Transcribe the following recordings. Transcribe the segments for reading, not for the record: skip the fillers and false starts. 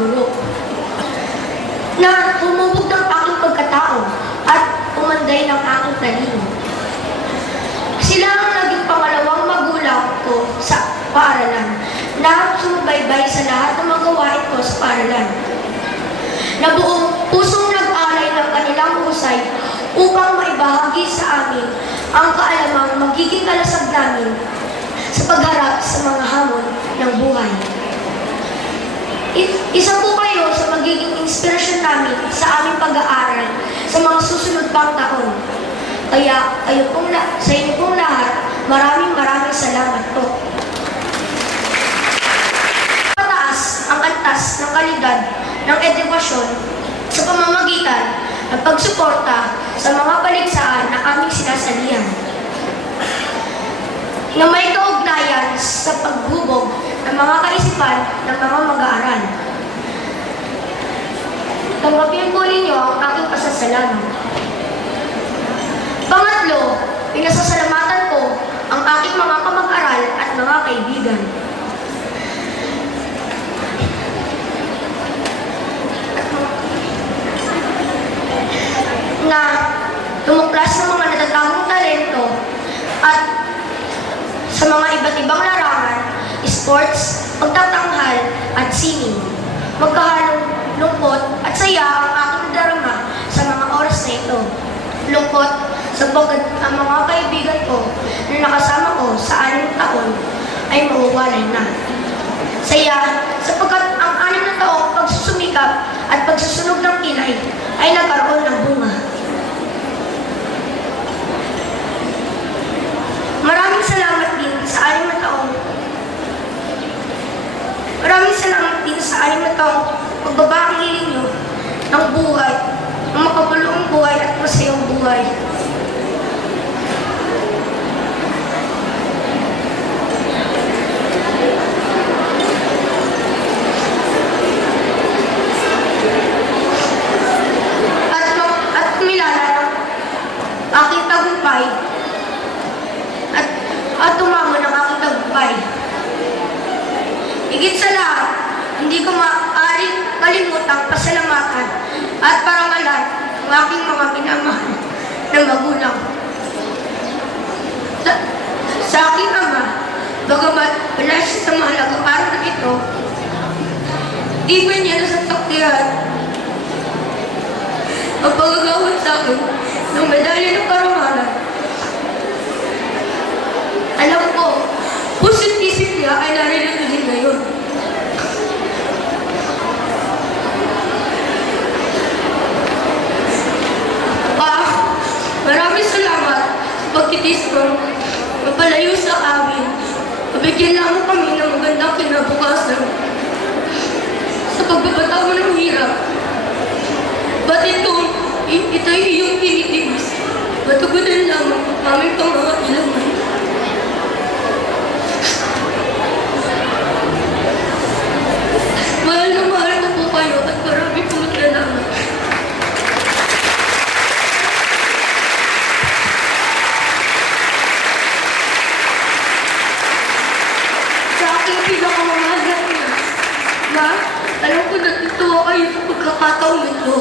guro na humubog ng aking pagkatao at umanday ng aking talino. Sila ang naging pangalawang magulang ko sa paaralan na sumubaybay sa lahat ng mga gawain ko sa paaralan. Na buong pusong nag-alay ng kanilang husay upang maibahagi sa amin ang kaalamang magiging kalasag namin sa pagharap sa mga hamon ng buhay. Isa po kayo sa magiging inspirasyon namin sa aming pag-aaral sa mga susunod pang taon. Kaya sa inyo pong lahat, maraming salamat po. Pataas ang antas ng kalidad ng edukasyon sa pamamagitan ng pagsuporta sa mga paligsaan na aming sinasalihan na may kaugnayan sa paghubog ng mga kaisipan ng mga mag-aaral. Tanggapin po ninyo ang aking pasasalamat. Pangatlo, pinasasalamatan ko ang aking mga kamag-aral at mga kaibigan. Na tumuklas ng mga natatangong talento at sa mga iba't ibang larangan, sports, pagtatanghal at sining. Magkahalong lungkot at saya ang aking darama sa mga oras na ito. Lungkot sapagkat ang mga kaibigan ko na nakasama ko sa 6 taon ay mawawalay na. Saya sapagkat ang 6 na taong pagsusumikap at pagsusunog ng kilay ay nagkaroon ng bunga. Maraming salamat din sa 6 na taong pagbabaang hiling nyo ng buhay, ng makabuluang buhay at masayang buhay. At kumilala ng aking tagumpay at tumamo ng aking tagumpay. Higit sa lahat, hindi ko maaaring kalimutang pasalamatan at parangalan ng aking mga minamahal na magulang. Sa aking ama, bagamat wala siya sa mahalagang araw na ito, di ba niya nasasaktihan ang pagagawad sa akin ng medalya ng karangalan. Alam ko, puso't isip niya ay naririto din ngayon. Maraming salamat sa pagtitis ko, mapalayo sa amin. Mabigyan lang mo kami ng magandang kinabukasan sa pagbabataw mo ng hirap. Ba't ito'y iyong tinitibis? Matugunan lamang ang aming pangangailangan. Mahal na mahal ko po kayo at marami pong salamat. Ma, alam ko natutuwa kayo sa pagkakataong ito.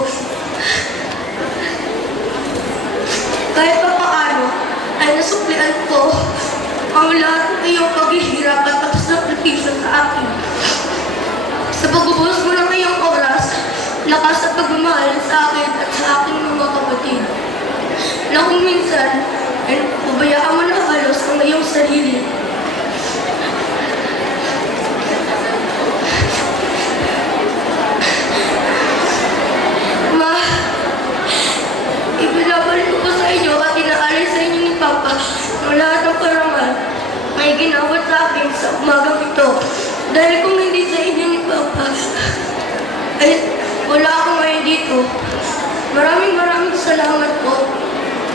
Kahit pa paano, ay nasuklian ko ang lahat ng iyong paghihirap at pagsasakripisyo sa akin. Sa pagbubuhos mo ng iyong oras, lakas at pagmamahal sa akin at sa aking mga kapatid. Na kung minsan, ay pabayaan mo na halos ang iyong sarili. Lahat ng parangal ay ginawat sa akin sa umagang ito. Dahil kung hindi sa inyo ni Papa, ay wala ako ngayon dito. Maraming salamat po.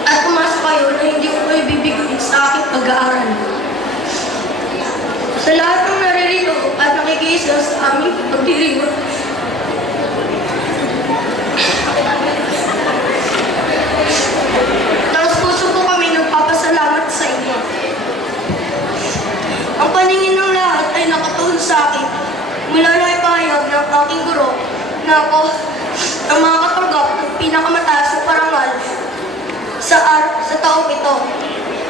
At umasa kayo na hindi ko kayo bibigyan sa aking pag-aaral. Sa lahat ng naririto at nakikiisa sa aming pagdiriwang, ang paningin ng lahat ay nakatuon sa akin mula na ipahayag ng ng aking guro na ako ang makakatanggap ng pinakamataas na parangal sa taong ito.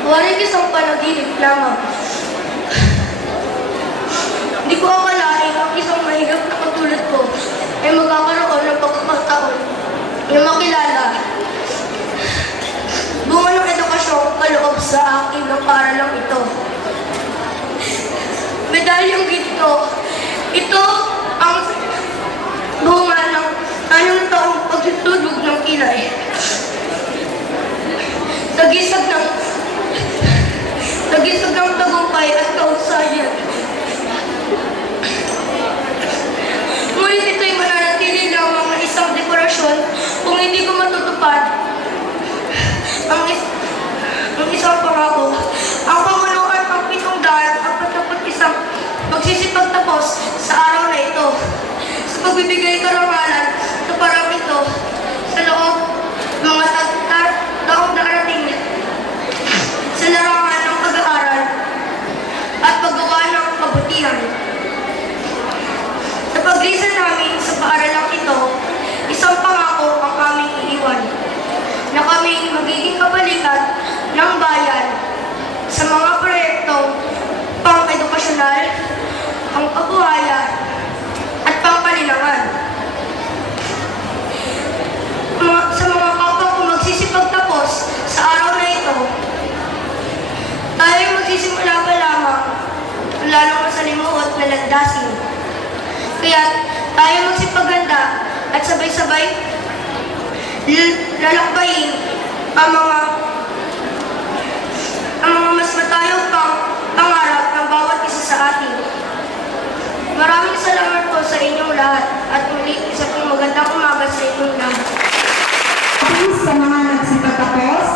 Mawaring isang panaginip lamang. Hindi ko akalain ang isang mahirap na katulad ko ay magkakaroon ng pagkakataon na makilala bunga ng edukasyong kaloob sa akin ng paaralang ito. Medalyang ginto, ito ang bunga ng 6 taong pagtutulog ng kilay. Tagisag ng tagumpay at kahusayan. Ngunit ito'y mananatili lamang ng isang dekorasyon kung hindi ko matutupad ang isang pangako. Ang pamunuan ng 741 magsisipagtapos sa araw na ito sa pagbibigay karangalan sa parang ito sa loob mga taong darating sa larangan ng pag-aaral at paggawa ng kabutihan. Sa paglisan namin sa paaralang ito, isang pangako ang aming iiwan na kami magiging kabalikat ng bayan sa mga proyektong pang-edukasyonal, pang-kabuhayan at pang-kalinangan. Sa mga kapwa kung magsisipagtapos sa araw na ito, tayo magsisimula pa lamang lalong masalimuot na landasin. Kaya tayo magsipaganda at sabay-sabay lalakbayin ang mga mas matayong pangarap ng bawat isa sa atin. Maraming salamat po sa inyong lahat at muli isa pong magandang umaga sa inyong lahat. Sa mga nagsipagtapos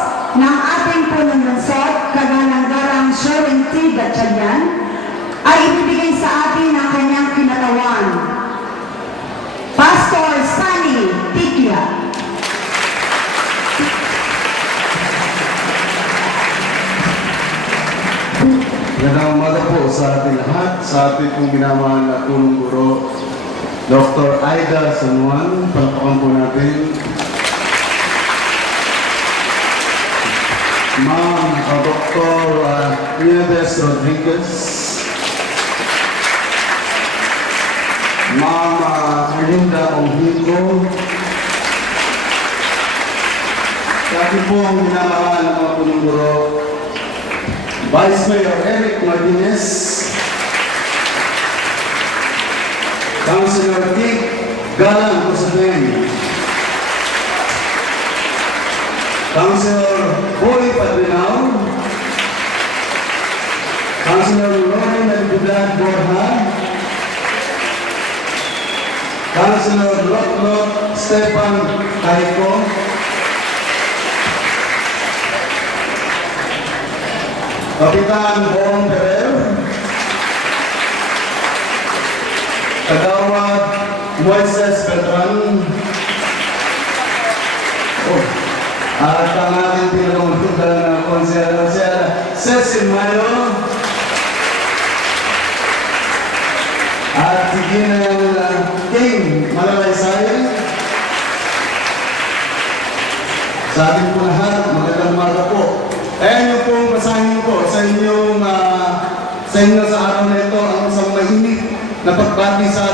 ng ating punong lungsod, kaganang-garang Sherwin T. Gatchalian, ay ibibigay sa atin ang kanyang kinatawan. Pastor Sunny Tikya. Magandang umaga po sa ating lahat, sa ating pong minamahal na punong guro, Dr. Aida San Juan. Palakpakan po natin. Ma'am Dr. Nieves Rodriguez. Ma'am Erlinda Onghingo. Sa ating pong minamahal na mga punong guro, Vice Mayor Eric Martinez, Councilor Dick Galang Cosaben, Councilor Boy Padrinao, Councilor Rory Nalibudad Borja, Councilor Lotlot Stefan Caico, Kapitan Bong Ferrer, Kagawad Moises Beltran, at ang ating pinagumututan na konsehero Cecil Mayo, at sige na King Malalaysay. Sa ating po lahat, magandang umaga po. Ayan yung pong basahin ko sa inyo sa araw na ito ang isang mainit na pagbati sa